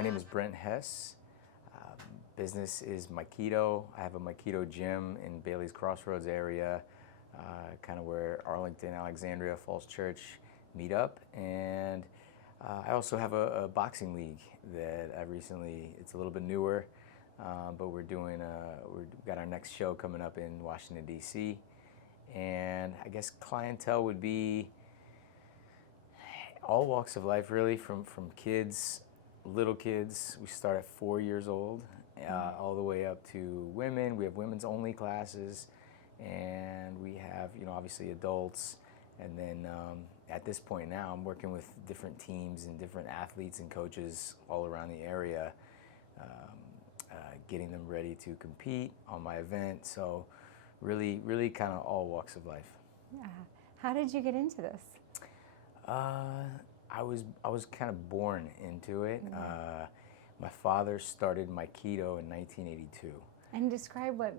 My name is Brent Hess. Business is MikiDO. I have a MikiDO gym in Bailey's Crossroads area, kind of where Arlington, Alexandria, Falls Church meet up. And I also have a boxing league that I recently, it's a little bit newer, but we've got our next show coming up in Washington, D.C. And I guess clientele would be all walks of life, really, from kids, little kids. We start at 4 years old, all the way up to women. We have women's only classes, and we have, obviously adults. And then at this point now, I'm working with different teams and different athletes and coaches all around the area, getting them ready to compete on my event. So really kind of all walks of life. How did you get into this? I was kind of born into it. My father started MikiDO in 1982. And describe what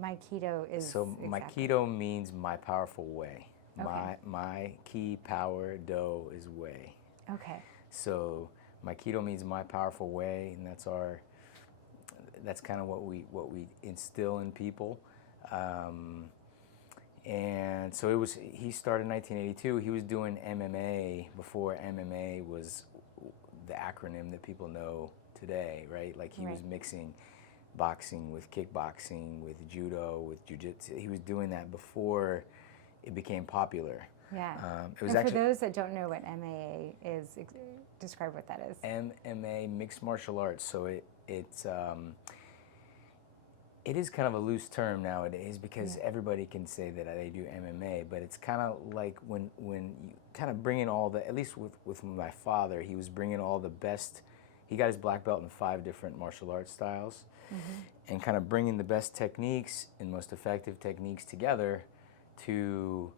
MikiDO is. So exactly. MikiDO means my powerful way. Okay. My key power do is way. Okay. So MikiDO means my powerful way, and that's kind of what we instill in people. And so he started in 1982. He was doing MMA before MMA was the acronym that people know today, right? Like he was mixing boxing with kickboxing, with judo, with jiu-jitsu. He was doing that before it became popular. Yeah. It was and for those that don't know what MMA is, describe what that is. MMA, mixed martial arts. So it is kind of a loose term nowadays because everybody can say that they do MMA, but it's kind of like when you kind of bring in all the, at least with my father, he was bringing all the best. He got his black belt in 5 different martial arts styles, and kind of bringing the best techniques and most effective techniques together to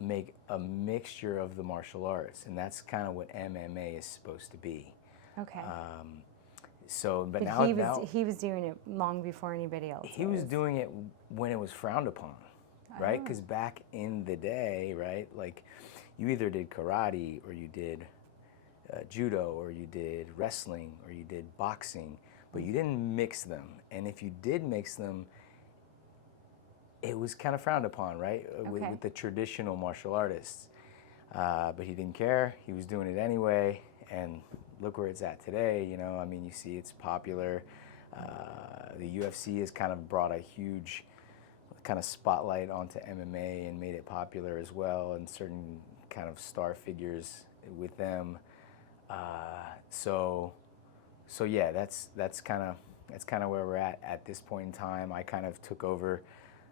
make a mixture of the martial arts, and that's kind of what MMA is supposed to be. Okay. But now he was doing it long before anybody else. He was doing it when it was frowned upon, right? Because back in the day, right, like you either did karate or you did judo or you did wrestling or you did boxing, but you didn't mix them. And if you did mix them, it was kind of frowned upon, right, with the traditional martial artists. But he didn't care. He was doing it anyway, and look where it's at today. I mean, you see it's popular. The UFC has kind of brought a huge kind of spotlight onto MMA and made it popular as well, and certain kind of star figures with them. So yeah, that's kind of where we're at this point in time. I kind of took over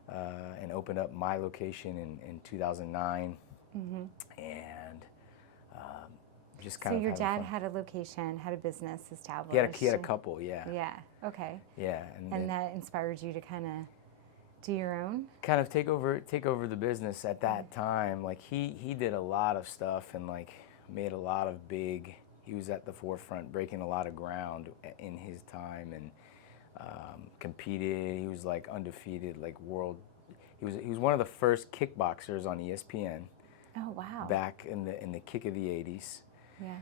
and opened up my location in 2009, and just kind so of. So your dad had a location, had a business established. He had a couple, yeah. Yeah. Okay. Yeah, and that inspired you to kind of do your own. Kind of take over the business at that time. Like he did a lot of stuff and like made a lot of big. He was at the forefront, breaking a lot of ground in his time, and competed. He was like undefeated, like world. He was one of the first kickboxers on ESPN. Oh wow! Back in the kick of the '80s. Yeah.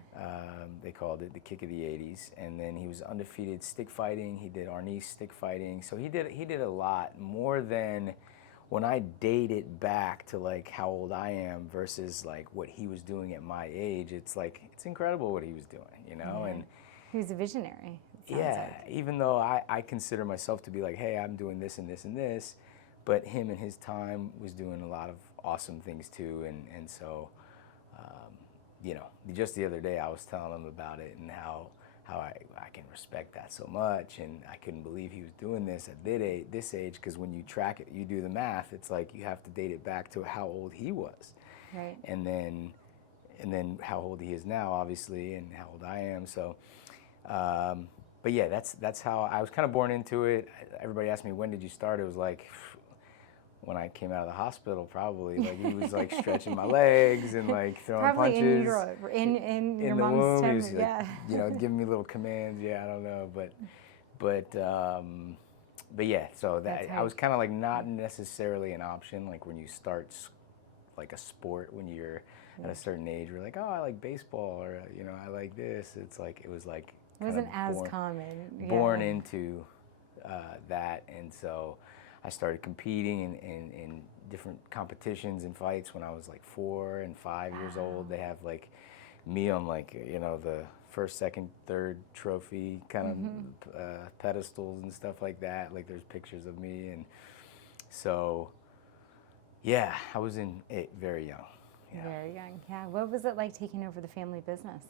They called it the kick of the '80s, and then he was undefeated stick fighting. He did Arnis stick fighting, so he did a lot more than when I date it back to like how old I am versus like what he was doing at my age. It's like it's incredible what he was doing, and he was a visionary. Even though I consider myself to be like, hey, I'm doing this and this and this, but him in his time was doing a lot of awesome things too, and so. Just the other day I was telling him about it and how I can respect that so much, and I couldn't believe he was doing this at this age, because when you track it, you do the math, it's like you have to date it back to how old he was. Right. And then how old he is now, obviously, and how old I am. So, but yeah, that's how I was kind of born into it. Everybody asked me, when did you start? It was like, when I came out of the hospital, probably. Like he was like stretching my legs and like throwing punches. Probably in your the mom's womb. tummy, He was like, giving me little commands. Yeah, I don't know, but yeah. So that I was kind of like not necessarily an option. Like when you start like a sport when you're at a certain age, we're like, oh, I like baseball, or I like this. It's like it was like It wasn't as common. Born into that, and so I started competing in different competitions and fights when I was like 4 and 5 years old. They have like me on like, you know, the first, second, third trophy kind of pedestals and stuff like that. Like there's pictures of me, and so yeah, I was in it very young. Yeah. Very young, yeah. What was it like taking over the family business?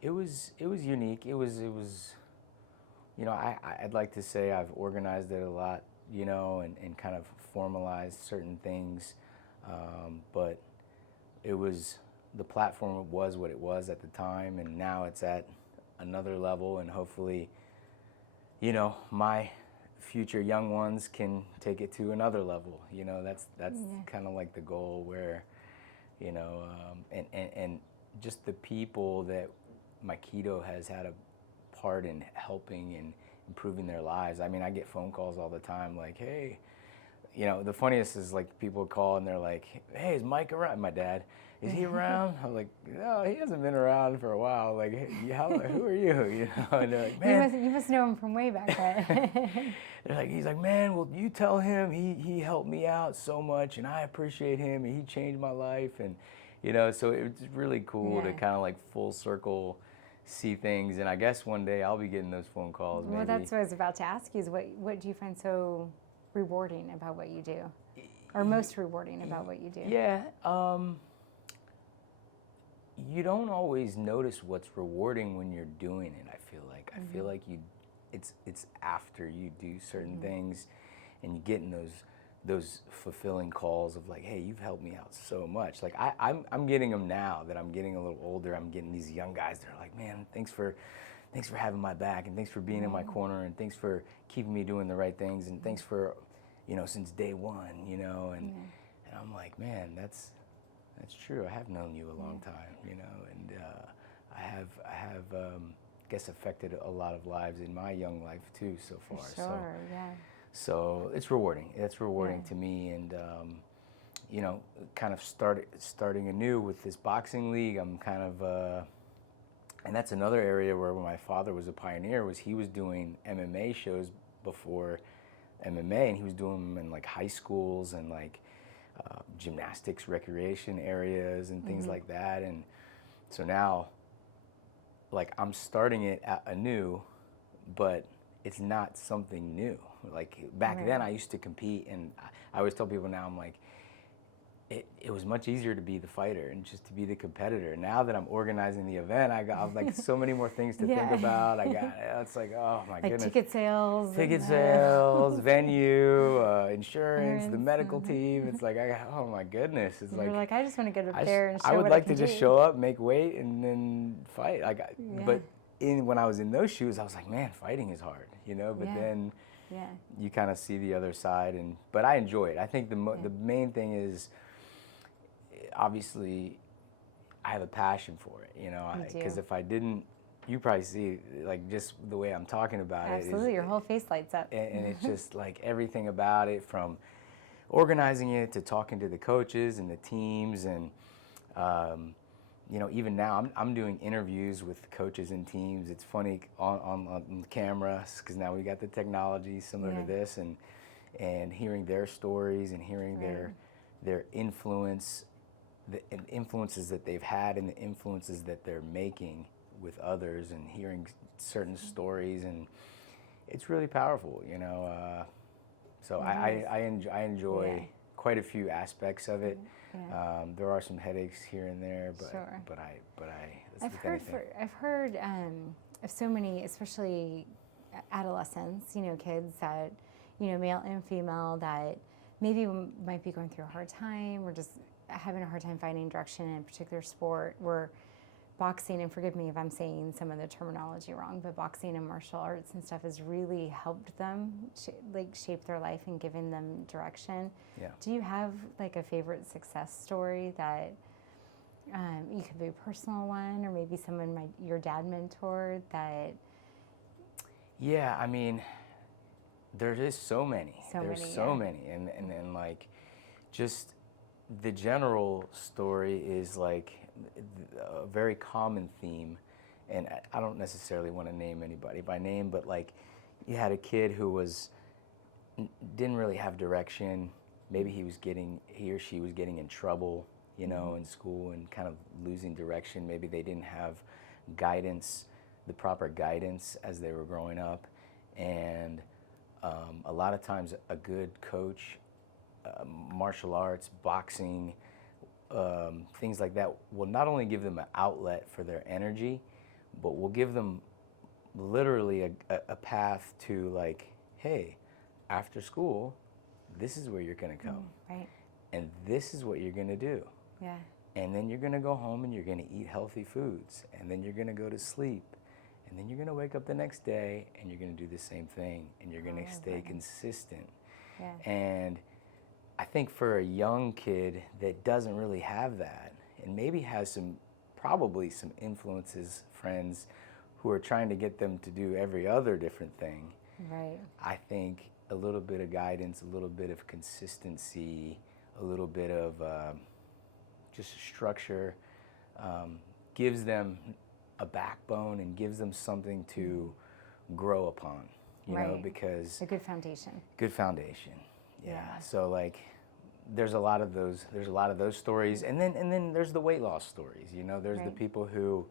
It was unique. It was you know, I'd like to say I've organized it a lot, you know, and kind of formalized certain things, but it was, the platform was what it was at the time, and now it's at another level, and hopefully, you know, my future young ones can take it to another level. You know, that's kind of like the goal, where, you know, and just the people that MikiDO has had a part in helping and improving their lives. I mean, I get phone calls all the time like, hey, you know, the funniest is like people call and they're like, hey, is Mike around? My dad, is he around? I'm like, no, he hasn't been around for a while. Like, hey, who are you? You know, and they're like, man, you must know him from way back then. they're like, he's like, man, well, you tell him he helped me out so much, and I appreciate him, and he changed my life, and you know, so it's really cool to kind of like full circle see things, and I guess one day I'll be getting those phone calls. Well, maybe. that's what I was about to ask you, is what do you find so rewarding about what you do, or most rewarding about what you do? Yeah, you don't always notice what's rewarding when you're doing it. I feel like I feel like it's after you do certain things, and you get in those fulfilling calls of like, hey, you've helped me out so much. Like I'm getting them now that I'm getting a little older. I'm getting these young guys that are like, man, thanks for having my back, and thanks for being in my corner, and thanks for keeping me doing the right things, and thanks for, you know, since day one, you know, and I'm like, man, that's true. I have known you a long time, you know, and I have guess affected a lot of lives in my young life too so far. Sure, yeah. So it's rewarding. It's rewarding to me, and you know, kind of starting anew with this boxing league. I'm kind of, and that's another area where my father was a pioneer. Was he was doing MMA shows before MMA, and he was doing them in like high schools and like gymnastics recreation areas and things like that. And so now, like, I'm starting it anew, but it's not something new. Like back then I used to compete, and I always tell people now, I'm like, it was much easier to be the fighter and just to be the competitor. Now that I'm organizing the event, I've like so many more things to think about. It's like, oh my goodness. Ticket sales, venue, insurance, the medical team. It's like, oh my goodness. It's You're like, I just want to get up I there and show I would what like I can to just do. show up, make weight, and then fight. But when I was in those shoes, I was like, man, fighting is hard, you know. But then you kind of see the other side, but I enjoy it. I think the main thing is, obviously, I have a passion for it, you know, because if I didn't, you probably see, like, just the way I'm talking about it. Absolutely, your whole face lights up. And it's just like everything about it, from organizing it to talking to the coaches and the teams, and you know, even now I'm doing interviews with coaches and teams. It's funny on cameras, because now we got the technology similar to this, and hearing their stories and hearing their influence. The influences that they've had and the influences that they're making with others, and hearing certain stories, and it's really powerful, you know. So I enjoy quite a few aspects of it. There are some headaches here and there, but I've heard of so many, especially adolescents, you know, kids that, you know, male and female, that maybe might be going through a hard time, or just having a hard time finding direction in a particular sport, where boxing, and forgive me if I'm saying some of the terminology wrong, but boxing and martial arts and stuff has really helped them shape their life and given them direction. Yeah. Do you have like a favorite success story that you could be a personal one, or maybe someone your dad mentored that? Yeah, I mean, there is so many. There's so many, and like, just the general story is like a very common theme, and I don't necessarily want to name anybody by name, but like you had a kid who didn't really have direction. Maybe he or she was getting in trouble, you know, in school and kind of losing direction. Maybe they didn't have guidance, the proper guidance as they were growing up. And a lot of times a good coach, martial arts, boxing, things like that will not only give them an outlet for their energy, but will give them literally a path to like, hey, after school, this is where you're gonna go. Right. And this is what you're gonna do. Yeah. And then you're gonna go home and you're gonna eat healthy foods. And then you're gonna go to sleep. And then you're gonna wake up the next day and you're gonna do the same thing. And you're gonna stay consistent. Yeah. And I think for a young kid that doesn't really have that, and maybe has probably some influences, friends who are trying to get them to do every other different thing. Right. I think a little bit of guidance, a little bit of consistency, a little bit of just structure gives them a backbone and gives them something to grow upon, you know, because a good foundation. Good foundation. Yeah. So like there's a lot of those stories, and then there's the weight loss stories, you know. There's the people who,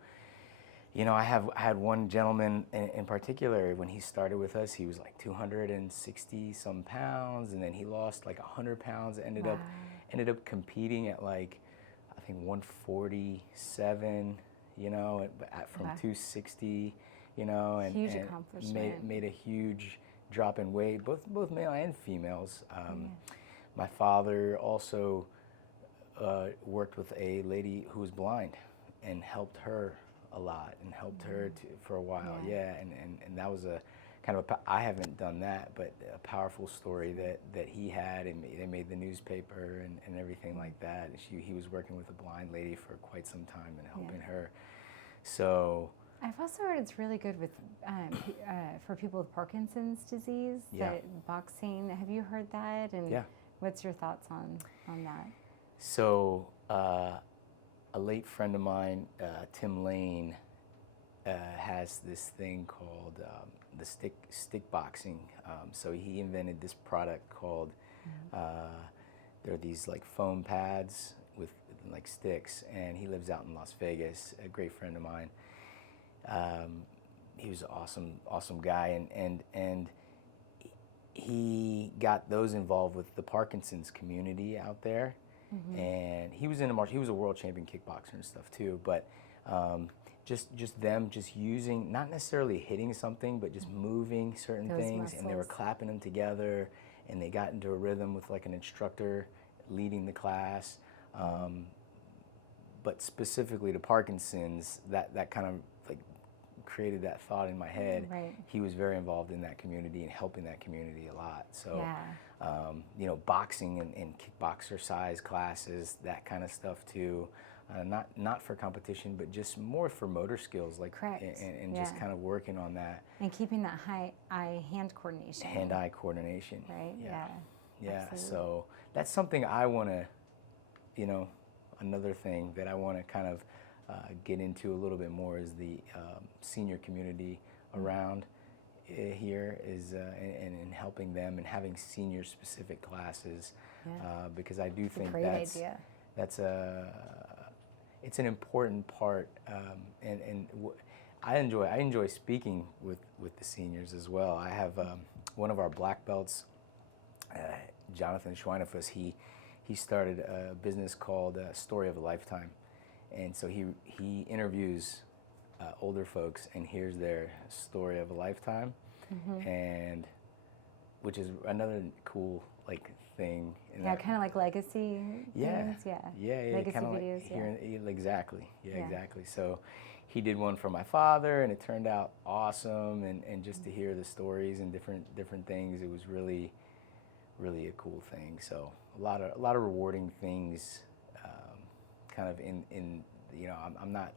you know, I had one gentleman in particular. When he started with us, he was like 260 some pounds, and then he lost like 100 pounds. Ended up competing at like, I think 147, you know, from 260, you know, and huge accomplishment. Made a huge drop in weight, both male and females. My father also worked with a lady who was blind and helped her a lot and helped her for a while. And that was a kind of I haven't done that, but a powerful story that he had, and they made the newspaper and everything like that. And he was working with a blind lady for quite some time and helping her. So I've also heard it's really good with for people with Parkinson's disease. That boxing. Have you heard that? And what's your thoughts on that? So a late friend of mine, Tim Lane, has this thing called the stick boxing. So he invented this product called there are these like foam pads with like sticks, and he lives out in Las Vegas. A great friend of mine. He was an awesome guy, and he got those involved with the Parkinson's community out there. And he was he was a world champion kickboxer and stuff too, but just using, not necessarily hitting something, but just moving certain things muscles. And they were clapping them together, and they got into a rhythm with like an instructor leading the class. But specifically to Parkinson's, that kind of like created that thought in my head. He was very involved in that community and helping that community a lot. So, you know, boxing and kickboxer size classes, that kind of stuff too. Not for competition, but just more for motor skills, like and just kind of working on that. And keeping that hand coordination. Hand-eye coordination. Right. Yeah. So that's something I want to, you know, another thing that I want to kind of get into a little bit more is the senior community around here is in helping them and having senior specific classes because I do think that's it's an important part and I enjoy speaking with the seniors as well. I have one of our black belts, Jonathan Schweinefus. He started a business called Story of a Lifetime, and so he interviews older folks and hears their story of a lifetime, and which is another cool like thing. Kind of like legacy. Things. Legacy kind of videos. Exactly. Exactly. So he did one for my father, and it turned out awesome. And just to hear the stories and different things, it was really a cool thing. So a lot of rewarding things, kind of in you know, I'm not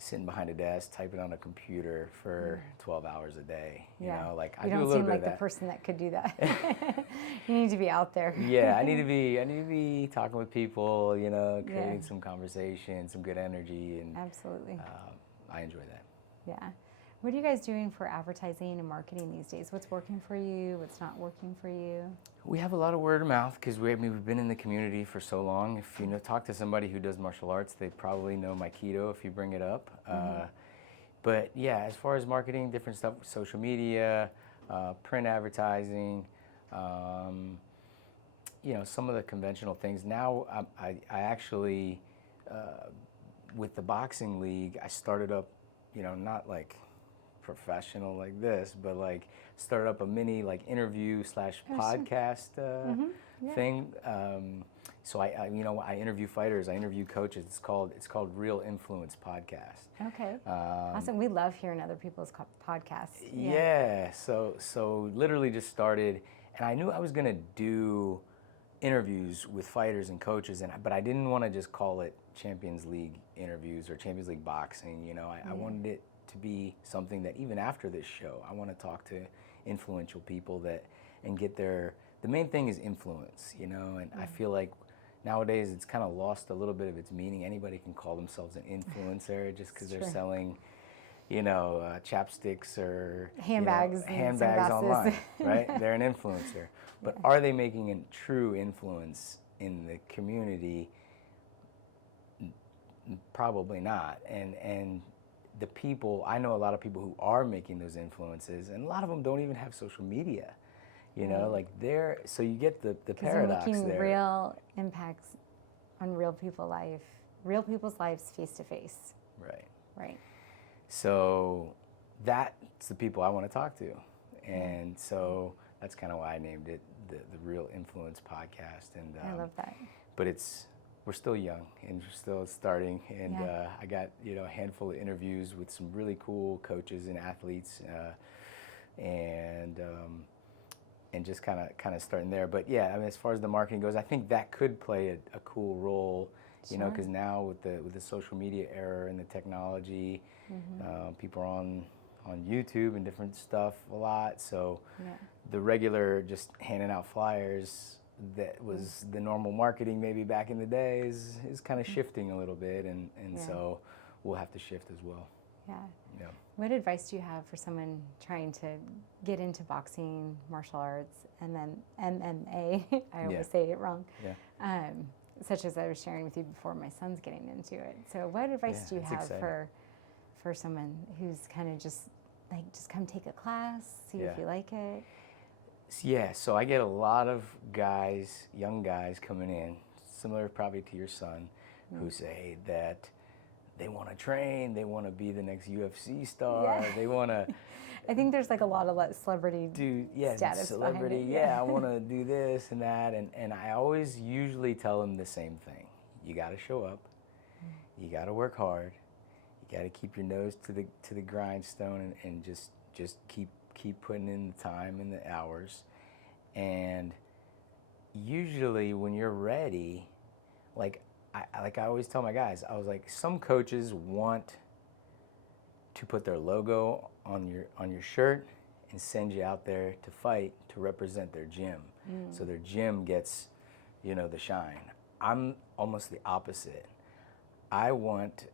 sitting behind a desk typing on a computer for 12 hours a day. You know, like I do a little bit of that. You don't seem like the person that could do that. You need to be out there. I need to be talking with people. You know, creating some conversation, some good energy, and absolutely. I enjoy that. Yeah. What are you guys doing for advertising and marketing these days? What's working for you? What's not working for you? We have a lot of word of mouth because we've been in the community for so long. If you talk to somebody who does martial arts, they probably know MikiDO if you bring it up. But yeah, as far as marketing, different stuff, social media, print advertising, some of the conventional things. Now I actually, with the boxing league, I started up, not like professional like this, but like started up a mini like interview / podcast thing. So I interview fighters, I interview coaches. It's called Real Influence Podcast. Okay. Awesome. We love hearing other people's podcasts. Yeah. So literally just started, and I knew I was gonna do interviews with fighters and coaches, but I didn't want to just call it Champions League interviews or Champions League boxing. I wanted it to be something that even after this show, I want to talk to influential people and get the main thing is influence, and I feel like nowadays it's kind of lost a little bit of its meaning. Anybody can call themselves an influencer just because they're selling, chapsticks or handbags online, right? They're an influencer. But are they making a true influence in the community? Probably not. And the people, I know a lot of people who are making those influences, and a lot of them don't even have social media. So you get the paradox they're making there. Real impacts on real people's lives face to face. Right. So that's the people I want to talk to, and so that's kind of why I named it the Real Influence Podcast. And I love that. But we're still young and we're still starting, and I got a handful of interviews with some really cool coaches and athletes, and just kind of starting there. But yeah, as far as the marketing goes, I think that could play a cool role, because now with the social media era and the technology, people are on YouTube and different stuff a lot. So the regular just handing out flyers that was the normal marketing maybe back in the day is kind of shifting a little bit, and so we'll have to shift as well. Yeah. What advice do you have for someone trying to get into boxing, martial arts, and then MMA? I always say it wrong. Such as I was sharing with you before, my son's getting into it. So what advice do you have for someone who's kind of just come take a class, see if you like it? Yeah, so I get a lot of guys, young guys coming in, similar probably to your son, who say that they want to train, they want to be the next UFC star, they want to... I think there's like a lot of celebrity status celebrity, behind it. I want to do this and that, and I always usually tell them the same thing. You got to show up, you got to work hard, you got to keep your nose to the grindstone, and just keep putting in the time and the hours. And usually when you're ready, I always tell my guys, I was like, some coaches want to put their logo on your shirt and send you out there to fight to represent their gym. So their gym gets, the shine. I'm almost the opposite. I don't want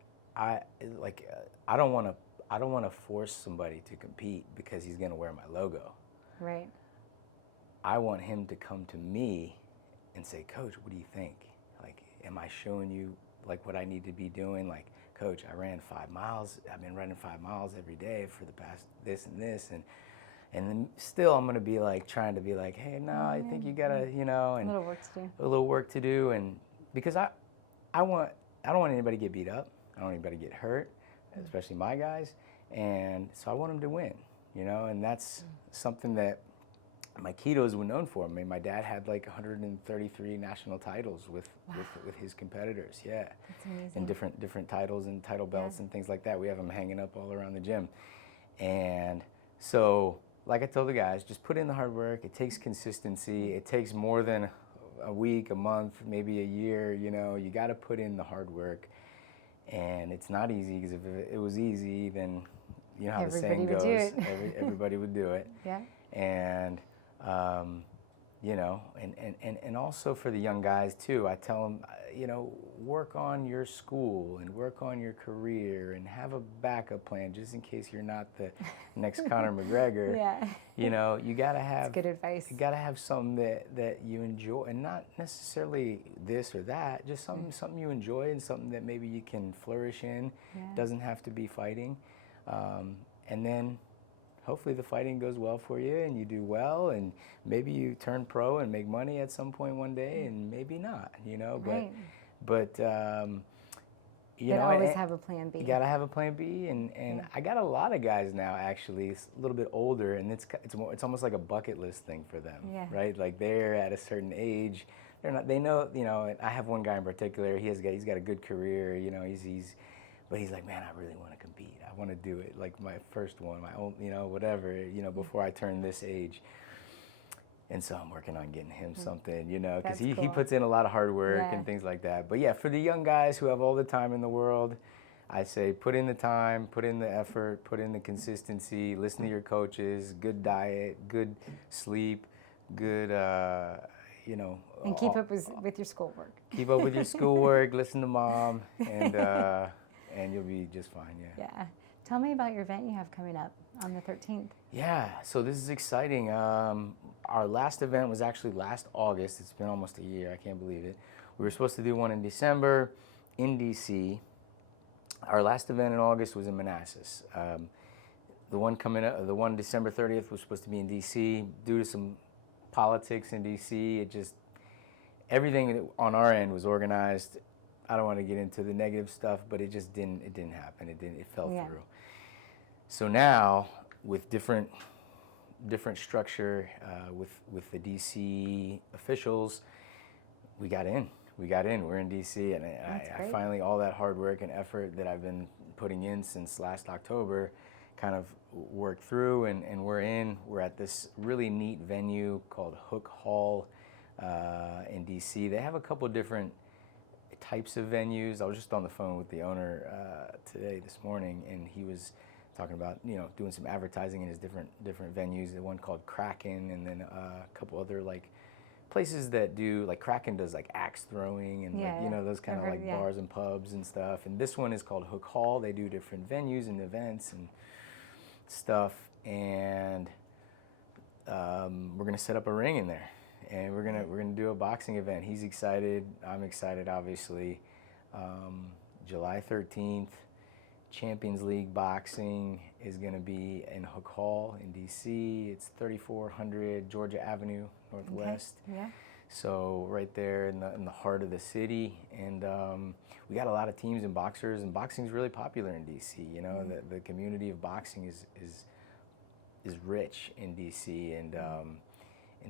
to force somebody to compete because he's going to wear my logo. Right. I want him to come to me and say, Coach, what do you think? Am I showing you what I need to be doing? Coach, I ran 5 miles. I've been running 5 miles every day for the past this and this, and then still I'm going to be trying to be hey, no, I think you got to, and a little work to do. A little work to do, and because I don't want anybody to get beat up. I don't want anybody to get hurt, especially my guys. And so I want them to win, and that's something that MikiDOs were known for. I mean, my dad had 133 national titles with his competitors. Yeah, that's amazing. And different titles and title belts and things like that. We have them hanging up all around the gym. And so, like I told the guys, just put in the hard work. It takes consistency. It takes more than a week, a month, maybe a year. You got to put in the hard work. And it's not easy, because if it was easy, then how everybody the saying would goes, do it. everybody would do it. Yeah. And you know, and also for the young guys too, I tell them, you know, work on your school and work on your career and have a backup plan just in case you're not the next Conor McGregor. Yeah. You know, you gotta have. That's good advice. You gotta have something that you enjoy, and not necessarily this or that. Just something you enjoy and something that maybe you can flourish in. Yeah. Doesn't have to be fighting, and then hopefully the fighting goes well for you and you do well, and maybe you turn pro and make money at some point one day, and maybe not, you know. Right. But you know, always have a plan B. You gotta have a plan B, and I got a lot of guys now actually, a little bit older, and it's almost like a bucket list thing for them, right? Like they're at a certain age, they know, you know. I have one guy in particular. He's got a good career, you know. But he's like, man, I really want to compete. I want to do it like my first one, my own, you know, whatever, you know, before I turn this age. And so I'm working on getting him something, you know, because he puts in a lot of hard work and things like that. But yeah, for the young guys who have all the time in the world, I say put in the time, put in the effort, put in the consistency, listen to your coaches, good diet, good sleep, good, you know. And keep up with your schoolwork. Keep up with your schoolwork, listen to mom, and you'll be just fine, Yeah. Tell me about your event you have coming up on the 13th. Yeah, so this is exciting. Our last event was actually last August. It's been almost a year. I can't believe it. We were supposed to do one in December in DC. Our last event in August was in Manassas. The one December 30th was supposed to be in DC. Due to some politics in DC, everything on our end was organized. I don't want to get into the negative stuff, but it didn't happen. It fell through. So now, with different structure, with the DC officials, we got in. We're in DC, and I finally, all that hard work and effort that I've been putting in since last October kind of worked through, and we're in. We're at this really neat venue called Hook Hall in DC. They have a couple different types of venues. I was just on the phone with the owner this morning, and he was talking about, you know, doing some advertising in his different venues. The one called Kraken, and then a couple other like places that do, like Kraken does like axe throwing and like, you know, those kind of like bars and pubs and stuff. And this one is called Hook Hall. They do different venues and events and stuff, and we're gonna set up a ring in there, and we're gonna do a boxing event. He's excited. I'm excited, obviously. July 13th. Champions League boxing is going to be in Hook Hall in DC. It's 3400 Georgia Avenue Northwest. Okay. Yeah. So right there in the heart of the city, and we got a lot of teams and boxers, and boxing is really popular in DC. You know, the community of boxing is rich in DC, and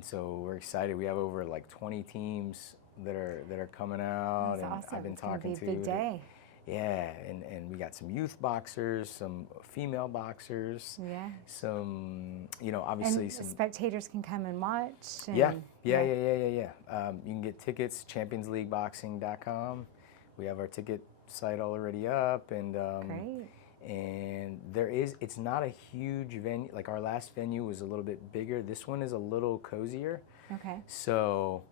so we're excited. We have over like 20 teams that are coming out. That's and awesome. I've been it's talking gonna be a big day. Yeah, and we got some youth boxers, some female boxers. Yeah. Some, you know, obviously and some spectators can come and watch. And Yeah. You can get tickets, championsleagueboxing.com. We have our ticket site already up, and Great. And it's not a huge venue. Like our last venue was a little bit bigger. This one is a little cozier. Okay. So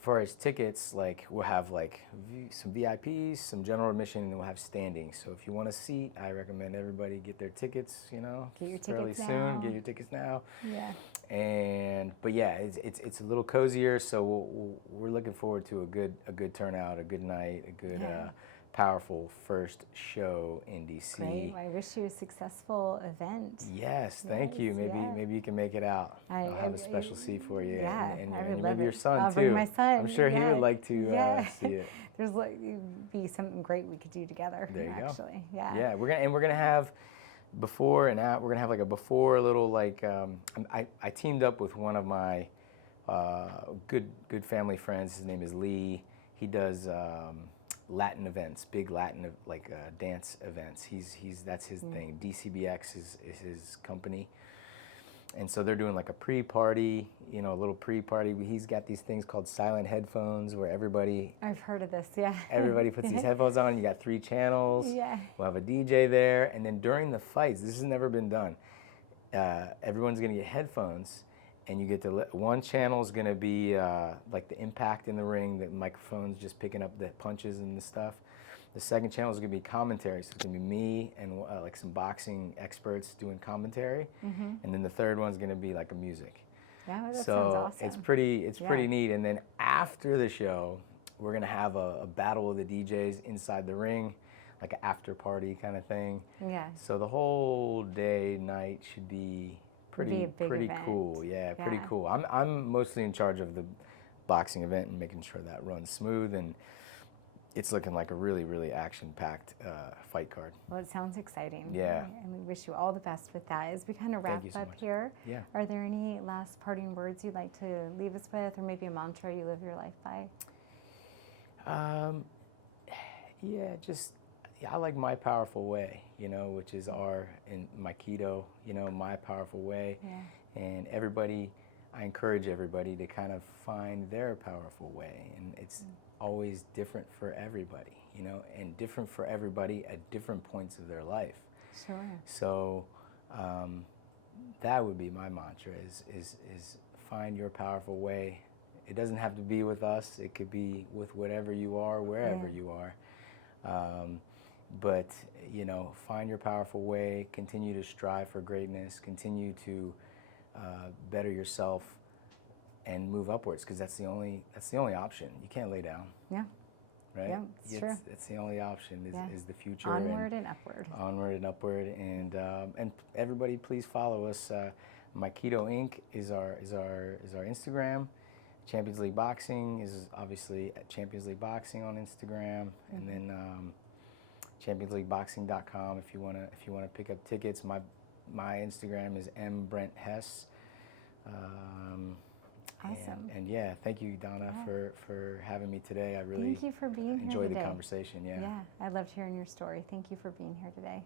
for its tickets, like we'll have like some VIPs, some general admission, and then we'll have standing. So if you want a seat, I recommend everybody get their tickets. You know, get your fairly tickets soon. now. Get your tickets now. Yeah. But yeah, it's a little cozier. So we're looking forward to a good turnout, a good night, a good powerful first show in DC. Great. Well, I wish you a successful event. Yes, thank you. Maybe you can make it out. I'll have a special seat for you. Yeah, and I would love maybe your it. son I'll too. bring my son. I'm sure he would like to see it. There's be something great we could do together. There you go. Yeah. Yeah, we're gonna have before and after. We're gonna have like a before little like I teamed up with one of my good family friends. His name is Lee. He does Latin events, big Latin like dance events. That's his thing. DCBX is his company, and so they're doing like a pre-party, you know, a little pre-party. He's got these things called silent headphones where everybody. I've heard of this. Yeah. Everybody puts these headphones on. You got 3 channels. Yeah. We'll have a DJ there, and then during the fights, this has never been done. Everyone's gonna get headphones, and you get to one channel is going to be like the impact in the ring, the microphone's just picking up the punches and the stuff. The second channel is going to be commentary, so it's going to be me and like some boxing experts doing commentary, and then the third one's going to be like a music. Yeah, that so sounds awesome. it's pretty neat. And then after the show, we're going to have a battle of the DJs inside the ring, like an after party kind of thing. Yeah. So the whole day, night should be pretty event. cool. Yeah, pretty cool. I'm mostly in charge of the boxing event and making sure that runs smooth, and it's looking like a really action-packed fight card. Well, it sounds exciting. Yeah. And we wish you all the best with that. As we kind of wrap up here, are there any last parting words you'd like to leave us with, or maybe a mantra you live your life by? I like my powerful way, which is in MikiDO, my powerful way. Yeah. And I encourage everybody to kind of find their powerful way. And it's always different for everybody, and different for everybody at different points of their life. Sure. So that would be my mantra is find your powerful way. It doesn't have to be with us. It could be with whatever you are, wherever you are. But, find your powerful way, continue to strive for greatness, continue to better yourself and move upwards, because that's the only option. You can't lay down. Yeah. Right? Yeah, it's true. It's the only option is the future. Onward and upward. Onward and upward. And everybody please follow us. MikiDO Inc. is our Instagram. Champions League Boxing is obviously at Champions League Boxing on Instagram, and then championsleagueboxing.com if you wanna pick up tickets. My Instagram is Brent Hess. Awesome. And yeah, thank you, Donna, for having me today. I really thank you for being here enjoyed today. the conversation. Yeah. Yeah, I loved hearing your story. Thank you for being here today.